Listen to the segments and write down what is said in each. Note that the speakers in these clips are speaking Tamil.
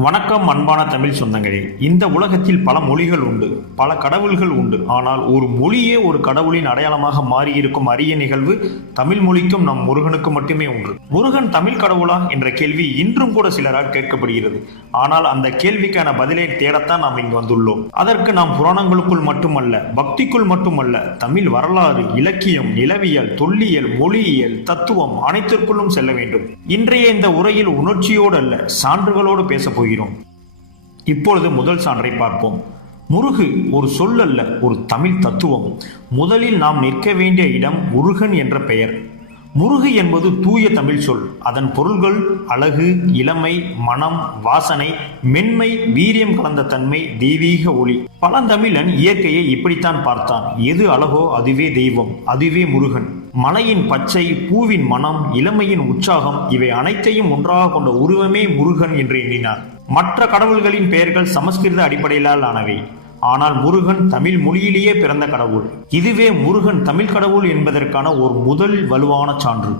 வணக்கம் அன்பான தமிழ் சொந்தங்களே. இந்த உலகத்தில் பல மொழிகள் உண்டு பல கடவுள்கள் உண்டு. ஆனால் ஒரு மொழியே ஒரு கடவுளின் அடையாளமாக மாறியிருக்கும் அரிய நிகழ்வு தமிழ் மொழிக்கும் நம் முருகனுக்கு மட்டுமே உண்டு. முருகன் தமிழ் கடவுளா என்ற கேள்வி இன்றும் கூட சிலரால் கேட்கப்படுகிறது. ஆனால் அந்த கேள்விக்கான பதிலை தேடத்தான் நாம் இங்கு வந்துள்ளோம். அதற்கு நாம் புராணங்களுக்குள் மட்டுமல்ல பக்திக்குள் மட்டுமல்ல தமிழ் வரலாறு இலக்கியம் நிலவியல் தொல்லியல் மொழியியல் தத்துவம் அனைத்திற்குள்ளும் செல்ல வேண்டும். இன்றைய இந்த உரையில் உணர்ச்சியோடு அல்ல சான்றுகளோடு பேசப்படும் போகிறோம். இப்பொழுது முதல் சான்றை பார்ப்போம். முருகு ஒரு சொல் அல்ல ஒரு தமிழ் தத்துவம். முதலில் நாம் நிற்க வேண்டிய இடம் முருகன் என்ற பெயர். முருகு என்பது தூய தமிழ் சொல். அதன் பொருள்கள் அழகு இளமை மனம் வாசனை மென்மை வீரியம் கலந்த தன்மை தெய்வீக ஒளி. பழந்தமிழன் இயற்கையை இப்படித்தான் பார்த்தான். எது அழகோ அதுவே தெய்வம் அதுவே முருகன். மலையின் பச்சை பூவின் மனம் இளமையின் உற்சாகம் இவை அனைத்தையும் ஒன்றாக கொண்ட உருவமே முருகன் என்று எண்ணினார். மற்ற கடவுள்களின் பெயர்கள் சமஸ்கிருத அடிப்படையிலால் ஆனவை. ஆனால் முருகன் தமிழ் மொழியிலேயே பிறந்த கடவுள். இதுவே முருகன் தமிழ் கடவுள் என்பதற்கான ஒரு முதல் வலுவான சான்று.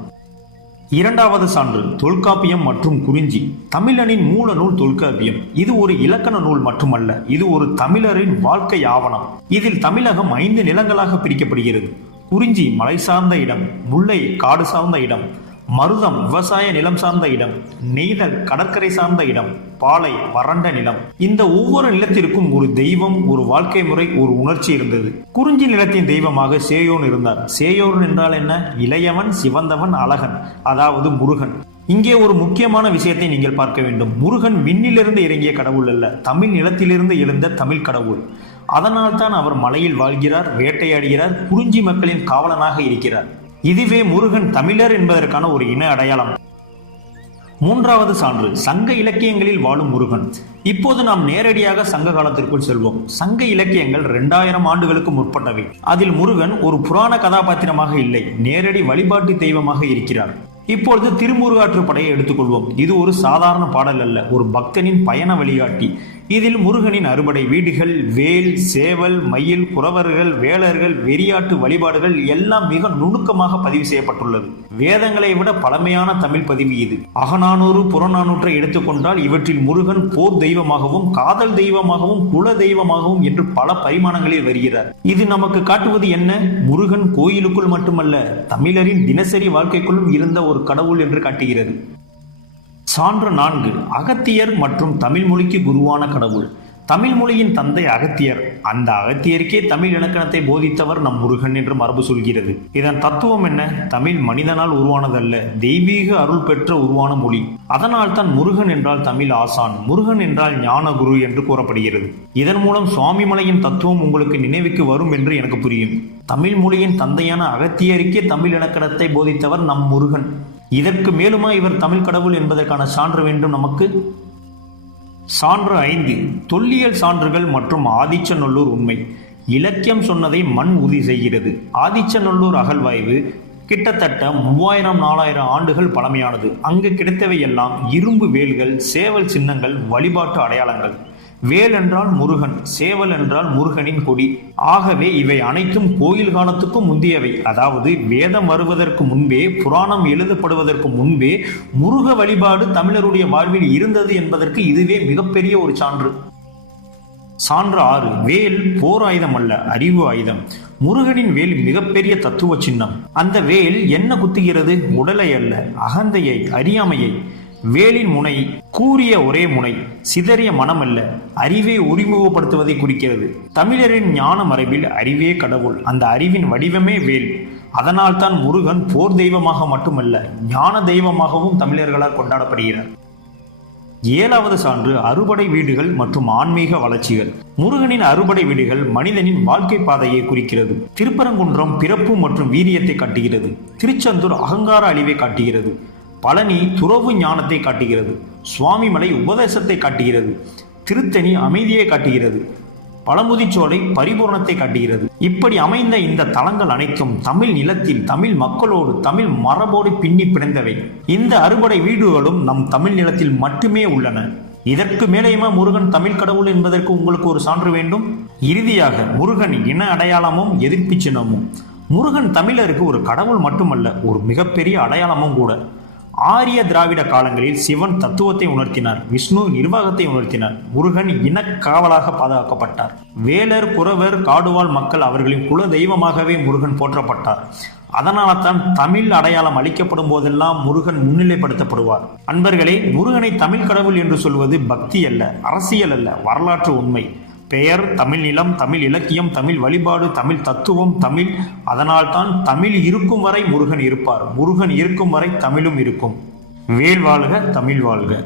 இரண்டாவது சான்று தொல்காப்பியம் மற்றும் குறிஞ்சி. தமிழனின் மூல நூல் தொல்காப்பியம். இது ஒரு இலக்கண நூல் மட்டுமல்ல இது ஒரு தமிழரின் வாழ்க்கை ஆவணம். இதில் தமிழகம் ஐந்து நிலங்களாக பிரிக்கப்படுகிறது. குறிஞ்சி மலை சார்ந்த இடம் முல்லை காடு சார்ந்த இடம் மருதம் விவசாய நிலம் சார்ந்த இடம் நெய்தல் கடற்கரை சார்ந்த இடம் பாலை வறண்ட நிலம். இந்த ஒவ்வொரு நிலத்திற்கும் ஒரு தெய்வம் ஒரு வாழ்க்கை முறை ஒரு உணர்ச்சி இருந்தது. குறிஞ்சி நிலத்தின் தெய்வமாக சேயோன் இருந்தார். சேயோன் என்றால் என்ன? இளையவன் சிவந்தவன் அழகன் அதாவது முருகன். இங்கே ஒரு முக்கியமான விஷயத்தை நீங்கள் பார்க்க வேண்டும். முருகன் விண்ணிலிருந்து இறங்கிய கடவுள் அல்ல. தமிழ் நிலத்திலிருந்து எழுந்த தமிழ் கடவுள். அதனால் தான் அவர் மலையில் வாழ்கிறார் வேட்டையாடுகிறார் குறிஞ்சி மக்களின் காவலனாக இருக்கிறார். இதுவே முருகன் தமிழர் என்பதற்கான ஒரு இன அடையாளம். மூன்றாவது சான்று சங்க இலக்கியங்களில் வாழும் முருகன். இப்போது நாம் நேரடியாக சங்க காலத்திற்குள் செல்வோம். சங்க இலக்கியங்கள் இரண்டாயிரம் ஆண்டுகளுக்கு முற்பட்டவை. அதில் முருகன் ஒரு புராண கதாபாத்திரமாக இல்லை நேரடி வழிபாட்டு தெய்வமாக இருக்கிறார். இப்பொழுது திருமுருகாற்று படையை எடுத்துக்கொள்வோம். இது ஒரு சாதாரண பாடல் அல்ல ஒரு பக்தனின் பயண வழிகாட்டி. இதில் முருகனின் அறுபடை வீடுகள் வேல் சேவல் மயில் குறவர்கள் வேளர்கள் வெறியாட்டு வழிபாடுகள் எல்லாம் மிக நுணுக்கமாக பதிவு செய்யப்பட்டுள்ளது. வேதங்களை விட பழமையான தமிழ் பதிவு இது. அகநானூறு புறநானூற்றை எடுத்துக்கொண்டால் இவற்றில் முருகன் போர் தெய்வமாகவும் காதல் தெய்வமாகவும் குல தெய்வமாகவும் என்று பல பரிமாணங்களில் வருகிறார். இது நமக்கு காட்டுவது என்ன? முருகன் கோயிலுக்குள் மட்டுமல்ல தமிழரின் தினசரி வாழ்க்கைக்குள்ளும் இருந்த ஒரு கடவுள் என்று காட்டுகிறது. சான்று நான்கு அகத்தியர் மற்றும் தமிழ் மொழிக்கு குருவான கடவுள். தமிழ் மொழியின் தந்தை அகத்தியர். அந்த அகத்தியருக்கே தமிழ் இலக்கணத்தை போதித்தவர் நம் முருகன் என்று மரபு சொல்கிறது. இதன் தத்துவம் என்ன? தமிழ் மனிதனால் உருவானதல்ல. தெய்வீக அருள் பெற்ற உருவான மொழி. அதனால் தான் முருகன் என்றால் தமிழ் ஆசான். முருகன் என்றால் ஞான குரு என்று கூறப்படுகிறது. இதன் மூலம் சுவாமிமலையின் தத்துவம் உங்களுக்கு நினைவுக்கு வரும் என்று எனக்கு புரியும். தமிழ் மொழியின் தந்தையான அகத்தியருக்கே தமிழ் இலக்கணத்தை போதித்தவர் நம் முருகன். இதற்கு மேலுமா இவர் தமிழ் கடவுள் என்பதற்கான சான்று வேண்டும் நமக்கு? சான்று ஐந்து தொல்லியல் சான்றுகள் மற்றும் ஆதிச்சநல்லூர் உண்மை. இலக்கியம் சொன்னதை மண் உறுதி செய்கிறது. ஆதிச்சநல்லூர் அகழ்வாய்வு கிட்டத்தட்ட மூவாயிரம் நாலாயிரம் ஆண்டுகள் பழமையானது. அங்கு கிடைத்தவை எல்லாம் இரும்பு வேல்கள் சேவல் சின்னங்கள் வழிபாட்டு அடையாளங்கள். வேல் என்றால் முருகன் சேவல் என்றால் முருகனின் கொடி. ஆகவே இவை அனைத்தும் கோயில் காலத்துக்கும் முந்தியவை. அதாவது வேதம் வருவதற்கு முன்பே புராணம் எழுதப்படுவதற்கு முன்பே முருக வழிபாடு தமிழருடைய வாழ்வில் இருந்தது என்பதற்கு இதுவே மிகப்பெரிய ஒரு சான்று. சான்று ஆறு வேல் போர் ஆயுதம் அல்ல அறிவு ஆயுதம். முருகனின் வேல் மிகப்பெரிய தத்துவ சின்னம். அந்த வேல் என்ன குத்துகிறது? உடலை அல்ல அகந்தையை அறியாமையை. வேலின் முனை கூறிய ஒரே முனை சிதறிய மனம் அல்ல அறிவை ஒருமுகப்படுத்துவதை குறிக்கிறது. தமிழரின் ஞான மரபில் அறிவே கடவுள் அந்த அறிவின் வடிவமே வேல். அதனால் தான் முருகன் போர் தெய்வமாக மட்டுமல்ல ஞான தெய்வமாகவும் தமிழர்களால் கொண்டாடப்படுகிறார். ஏழாவது சான்று அறுபடை வீடுகள் மற்றும் ஆன்மீக வளர்ச்சிகள். முருகனின் அறுபடை வீடுகள் மனிதனின் வாழ்க்கை பாதையை குறிக்கிறது. திருப்பரங்குன்றம் பிறப்பு மற்றும் வீரியத்தை காட்டுகிறது. திருச்செந்தூர் அகங்கார அழிவை காட்டுகிறது. பழனி துறவு ஞானத்தை காட்டுகிறது சுவாமிமலை உபதேசத்தை காட்டுகிறது திருத்தணி அமைதியை காட்டுகிறது பழமுதிச்சோலை பரிபூரணத்தை காட்டுகிறது. இப்படி அமைந்த இந்த தலங்கள் அனைத்தும் தமிழ் நிலத்தில் தமிழ் மக்களோடு தமிழ் மரபோடு பின்னி பிணைந்தவை. இந்த அறுபடை வீடுகளும் நம் தமிழ் நிலத்தில் மட்டுமே உள்ளன. இதற்கு மேலேயுமா முருகன் தமிழ் கடவுள் என்பதற்கு உங்களுக்கு ஒரு சான்று வேண்டும்? இறுதியாக முருகன் இன அடையாளமும் எதிர்ப்பு சின்னமும். முருகன் தமிழருக்கு ஒரு கடவுள் மட்டுமல்ல ஒரு மிகப்பெரிய அடையாளமும் கூட. ஆரிய திராவிட காலங்களில் சிவன் தத்துவத்தை உணர்த்தினார் விஷ்ணு நிர்வாகத்தை உணர்த்தினார் முருகன் இனக்காவலாக பாதுகாக்கப்பட்டார். வேலர் குறவர் காடுவாழ் மக்கள் அவர்களின் குல தெய்வமாகவே முருகன் போற்றப்பட்டார். அதனால தான் தமிழ் அடையாளம் அளிக்கப்படும் போதெல்லாம் முருகன் முன்னிலைப்படுத்தப்படுவார். அன்பர்களே முருகனை தமிழ் கடவுள் என்று சொல்வது பக்தி அல்ல அரசியல் அல்ல வரலாற்று உண்மை. பெயர் தமிழ் நிலம் தமிழ் இலக்கியம் தமிழ் வழிபாடு தமிழ் தத்துவம் தமிழ். அதனால்தான் தமிழ் இருக்கும் வரை முருகன் இருப்பார். முருகன் இருக்கும் வரை தமிழும் இருக்கும். வேல் வாழ்க தமிழ் வாழ்க.